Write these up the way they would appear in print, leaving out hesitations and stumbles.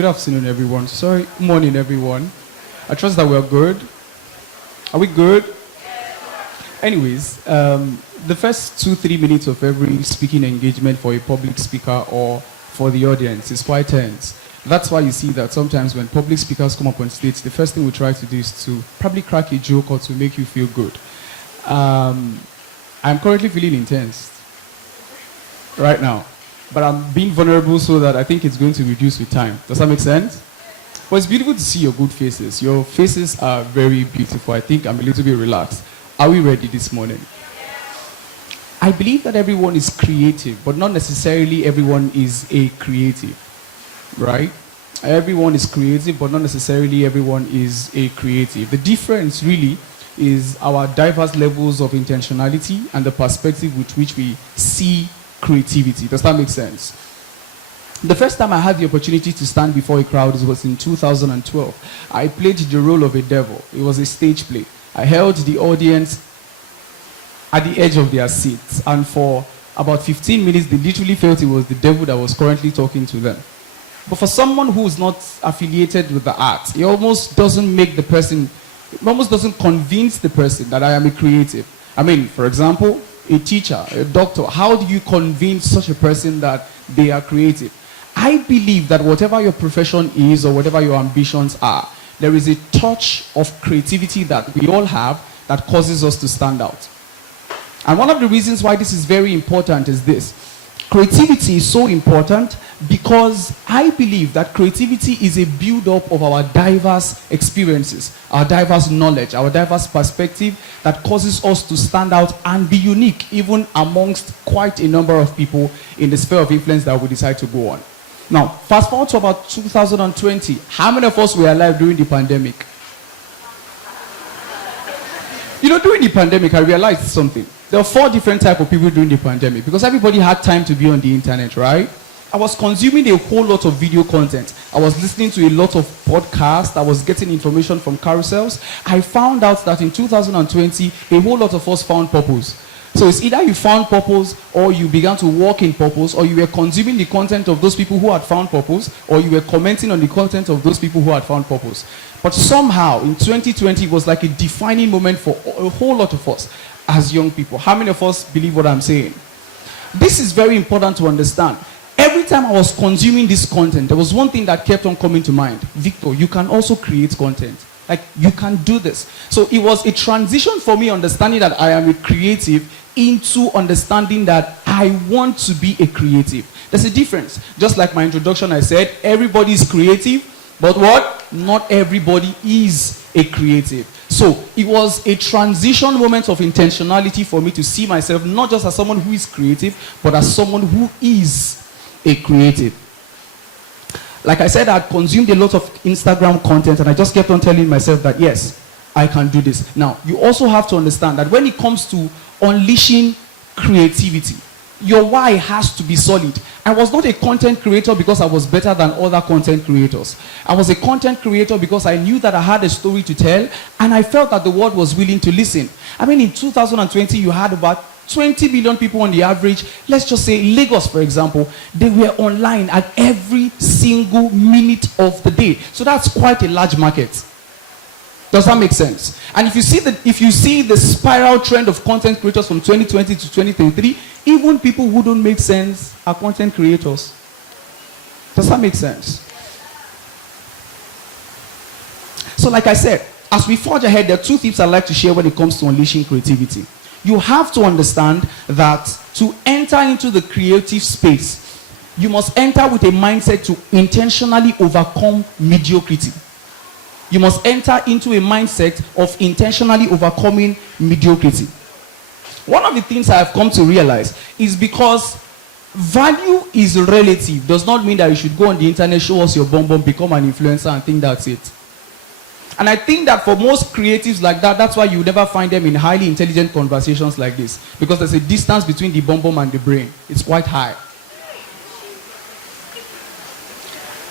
good afternoon, everyone. Sorry, morning, everyone. I trust that we're good. Are we good? Anyways, the first 2-3 minutes of every speaking engagement for a public speaker or for the audience is quite tense. That's why you see that sometimes when public speakers come up on stage, the first thing we try to do is to probably crack a joke or to make you feel good. I'm currently feeling intense right now, but I'm being vulnerable so that I think it's going to reduce with time. Does that make sense? Well, it's beautiful to see your good faces. Your faces are very beautiful. I think I'm a little bit relaxed. Are we ready this morning? I believe that everyone is creative, but not necessarily everyone is a creative, right? Everyone is creative, but not necessarily everyone is a creative. The difference really is our diverse levels of intentionality and the perspective with which we see creativity. Does that make sense? The first time I had the opportunity to stand before a crowd was in 2012. I played the role of a devil. It was a stage play. I held the audience at the edge of their seats, and for about 15 minutes, they literally felt it was the devil that was currently talking to them. But for someone who is not affiliated with the art, it almost doesn't convince the person that I am a creative. I mean, for example, a teacher, a doctor, how do you convince such a person that they are creative? I believe that whatever your profession is or whatever your ambitions are, there is a touch of creativity that we all have that causes us to stand out. And one of the reasons why this is very important is this. Creativity is so important because I believe that creativity is a build-up of our diverse experiences, our diverse knowledge, our diverse perspective that causes us to stand out and be unique even amongst quite a number of people in the sphere of influence that we decide to go on. Now, fast forward to about 2020. How many of us were alive during the pandemic? You know, during the pandemic, I realized something. There were 4 different types of people during the pandemic because everybody had time to be on the internet, right? I was consuming a whole lot of video content. I was listening to a lot of podcasts. I was getting information from carousels. I found out that in 2020, a whole lot of us found purpose. So it's either you found purpose or you began to walk in purpose, or you were consuming the content of those people who had found purpose, or you were commenting on the content of those people who had found purpose. But somehow in 2020, it was like a defining moment for a whole lot of us as young people. How many of us believe what I'm saying? This is very important to understand. Every time I was consuming this content, there was one thing that kept on coming to mind. Victor, you can also create content. Like, you can do this. So it was a transition for me, understanding that I am a creative, into understanding that I want to be a creative. There's a difference. Just like my introduction, I said, everybody is creative, but what? Not everybody is a creative. So it was a transition moment of intentionality for me to see myself not just as someone who is creative, but as someone who is a creative. Like I said, I had consumed a lot of Instagram content, and I just kept on telling myself that, yes, I can do this. Now, you also have to understand that when it comes to unleashing creativity, your why has to be solid. I was not a content creator because I was better than other content creators. I was a content creator because I knew that I had a story to tell, and I felt that the world was willing to listen. I mean, in 2020, you had about 20 million people on the average. Let's just say Lagos, for example, they were online at every single minute of the day. So that's quite a large market. Does that make sense? And if you see the spiral trend of content creators from 2020 to 2023, even people who don't make sense are content creators. Does that make sense? So like I said, as we forge ahead, there are 2 tips I'd like to share when it comes to unleashing creativity. You have to understand that to enter into the creative space, you must enter with a mindset to intentionally overcome mediocrity. You must enter into a mindset of intentionally overcoming mediocrity. One of the things I have come to realize is because value is relative does not mean that you should go on the internet, show us your bum, become an influencer and think that's it. And I think that for most creatives like that, that's why you never find them in highly intelligent conversations like this. Because there's a distance between the bum and the brain. It's quite high.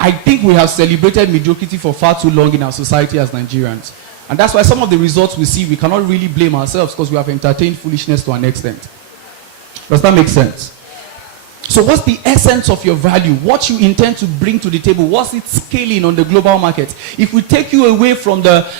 I think we have celebrated mediocrity for far too long in our society as Nigerians. And that's why some of the results we see, we cannot really blame ourselves because we have entertained foolishness to an extent. Does that make sense? So what's the essence of your value? What you intend to bring to the table? What's it scaling on the global market? If we take you away from the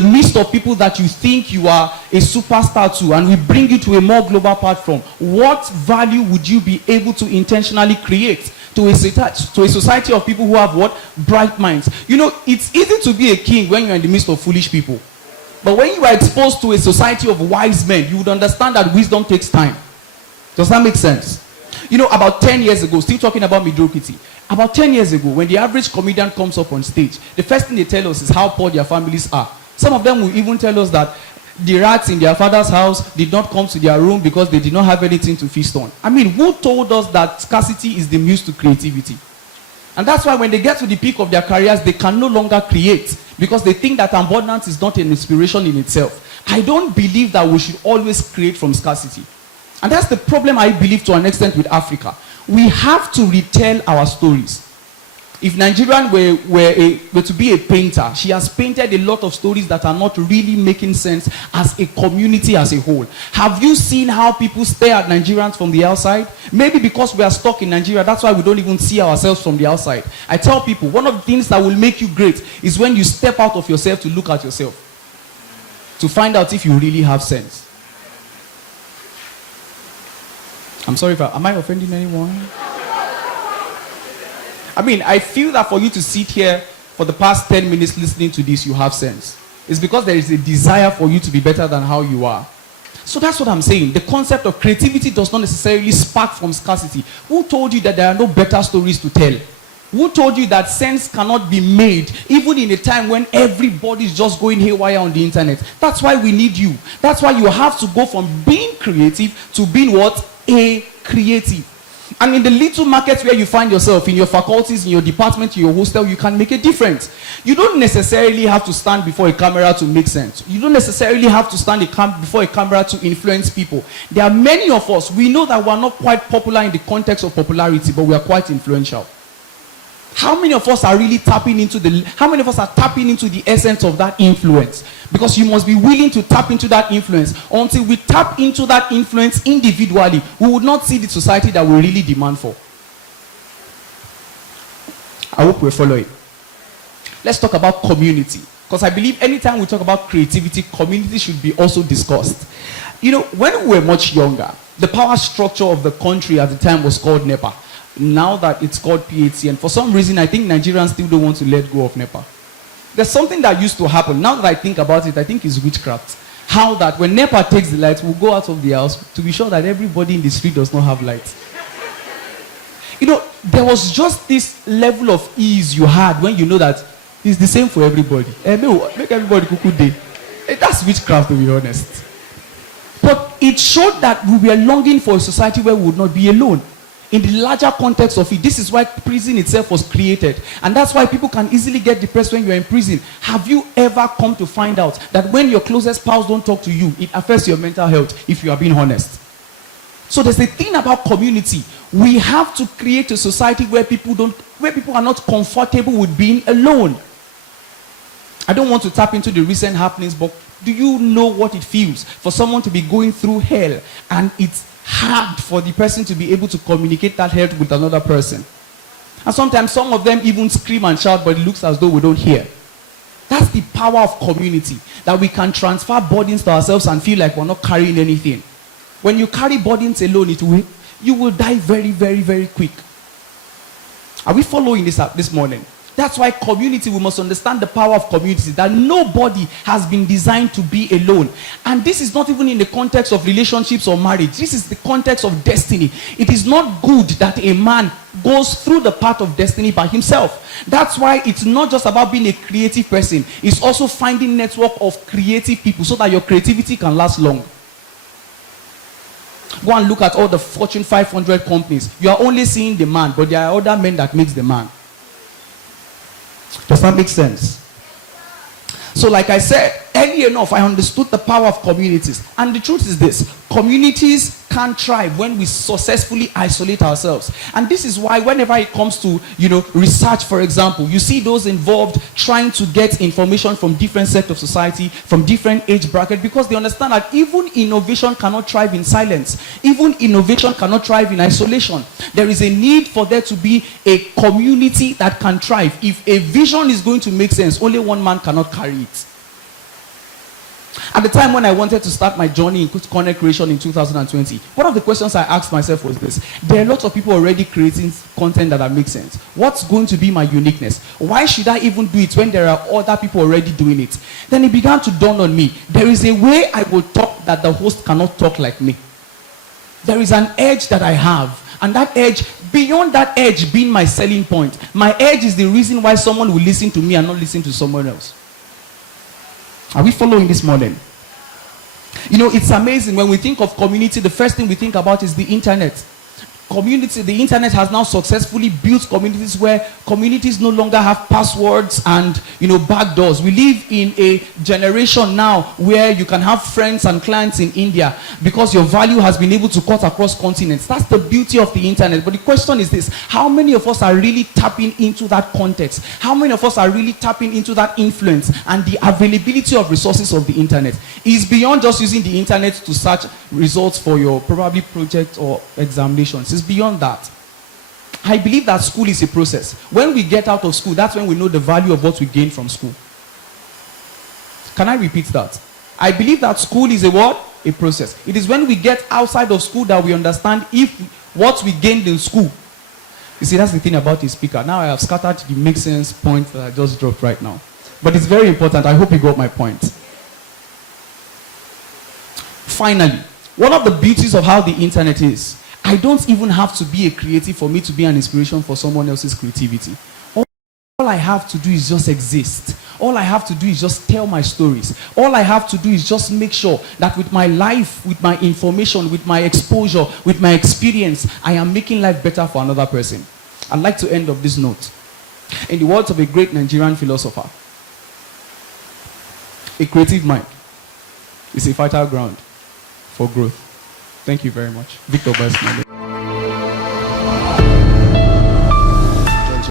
midst of people that you think you are a superstar to, and we bring you to a more global platform, what value would you be able to intentionally create to a society of people who have what? Bright minds. You know, it's easy to be a king when you're in the midst of foolish people. But when you are exposed to a society of wise men, you would understand that wisdom takes time. Does that make sense? You know, about 10 years ago, still talking about mediocrity, about 10 years ago, when the average comedian comes up on stage, the first thing they tell us is how poor their families are. Some of them will even tell us that the rats in their father's house did not come to their room because they did not have anything to feast on. I mean, who told us that scarcity is the muse to creativity? And that's why when they get to the peak of their careers, they can no longer create because they think that abundance is not an inspiration in itself. I don't believe that we should always create from scarcity. And that's the problem, I believe, to an extent with Africa. We have to retell our stories. If Nigerian were to be a painter, she has painted a lot of stories that are not really making sense as a community as a whole. Have you seen how people stare at Nigerians from the outside? Maybe because we are stuck in Nigeria, that's why we don't even see ourselves from the outside. I tell people, one of the things that will make you great is when you step out of yourself to look at yourself, to find out if you really have sense. I'm sorry am I offending anyone? I mean, I feel that for you to sit here for the past 10 minutes listening to this, you have sense. It's because there is a desire for you to be better than how you are. So that's what I'm saying. The concept of creativity does not necessarily spark from scarcity. Who told you that there are no better stories to tell? Who told you that sense cannot be made even in a time when everybody is just going haywire on the internet? That's why we need you. That's why you have to go from being creative to being what? A creative. And in the little markets where you find yourself, in your faculties, in your department, in your hostel, you can make a difference. You don't necessarily have to stand before a camera to make sense. You don't necessarily have to stand before a camera to influence people. There are many of us, we know that we are not quite popular in the context of popularity, but we are quite influential. How many of us are really tapping into the essence of that influence? Because you must be willing to tap into that influence. Until we tap into that influence individually, we would not see the society that we really demand for. I hope we're following. Let's talk about community. Because I believe anytime we talk about creativity, community should be also discussed. You know, when we were much younger, the power structure of the country at the time was called NEPA. Now that it's called PAT, and for some reason I think Nigerians still don't want to let go of NEPA. There's something that used to happen. Now that I think about it, I think it's witchcraft. How that when NEPA takes the lights, we'll go out of the house to be sure that everybody in the street does not have lights. You know, there was just this level of ease you had when you know that it's the same for everybody. Make everybody cuckoo day. That's witchcraft, to be honest. But it showed that we were longing for a society where we would not be alone. In the larger context of it, this is why prison itself was created. And that's why people can easily get depressed when you're in prison. Have you ever come to find out that when your closest pals don't talk to you, it affects your mental health, if you are being honest? So there's a thing about community. We have to create a society where people are not comfortable with being alone. I don't want to tap into the recent happenings, but do you know what it feels for someone to be going through hell and it's hard for the person to be able to communicate that hurt with another person? And sometimes some of them even scream and shout, but it looks as though we don't hear. That's the power of community, that we can transfer burdens to ourselves and feel like we're not carrying anything. When you carry burdens alone, you will die very, very, very quick. Are we following this morning? That's why community, we must understand the power of community, that nobody has been designed to be alone. And this is not even in the context of relationships or marriage. This is the context of destiny. It is not good that a man goes through the path of destiny by himself. That's why it's not just about being a creative person. It's also finding network of creative people so that your creativity can last long. Go and look at all the Fortune 500 companies. You are only seeing the man, but there are other men that makes the man. Does that make sense? So like I said, early enough, I understood the power of communities. And the truth is this: communities can't thrive when we successfully isolate ourselves. And this is why whenever it comes to, research, for example, you see those involved trying to get information from different sectors of society, from different age brackets, because they understand that even innovation cannot thrive in silence. Even innovation cannot thrive in isolation. There is a need for there to be a community that can thrive. If a vision is going to make sense, only one man cannot carry it. At the time when I wanted to start my journey in content creation in 2020, one of the questions I asked myself was this: there are lots of people already creating content that makes sense. What's going to be my uniqueness? Why should I even do it when there are other people already doing it? Then it began to dawn on me, there is a way I will talk that the host cannot talk like me. There is an edge that I have. And that edge, beyond that edge being my selling point, my edge is the reason why someone will listen to me and not listen to someone else. Are we following this model? It's amazing when we think of community, the first thing we think about is the internet. Community, the internet has now successfully built communities where communities no longer have passwords and back doors. We live in a generation now where you can have friends and clients in India because your value has been able to cut across continents. That's the beauty of the internet. But the question is this: how many of us are really tapping into that context? How many of us are really tapping into that influence and the availability of resources of the internet? It's beyond just using the internet to search results for your probably project or examinations. It's beyond that. I believe that school is a process. When we get out of school, that's when we know the value of what we gain from school. Can I repeat that? I believe that school is a what? A process. It is when we get outside of school that we understand if what we gained in school. You see, that's the thing about a speaker. Now I have scattered the make sense point that I just dropped right now. But it's very important. I hope you got my point. Finally, one of the beauties of how the internet is, I don't even have to be a creative for me to be an inspiration for someone else's creativity. All I have to do is just exist. All I have to do is just tell my stories. All I have to do is just make sure that with my life, with my information, with my exposure, with my experience, I am making life better for another person. I'd like to end on this note. In the words of a great Nigerian philosopher, a creative mind is a fertile ground for growth. Thank you very much. Victor Basmale.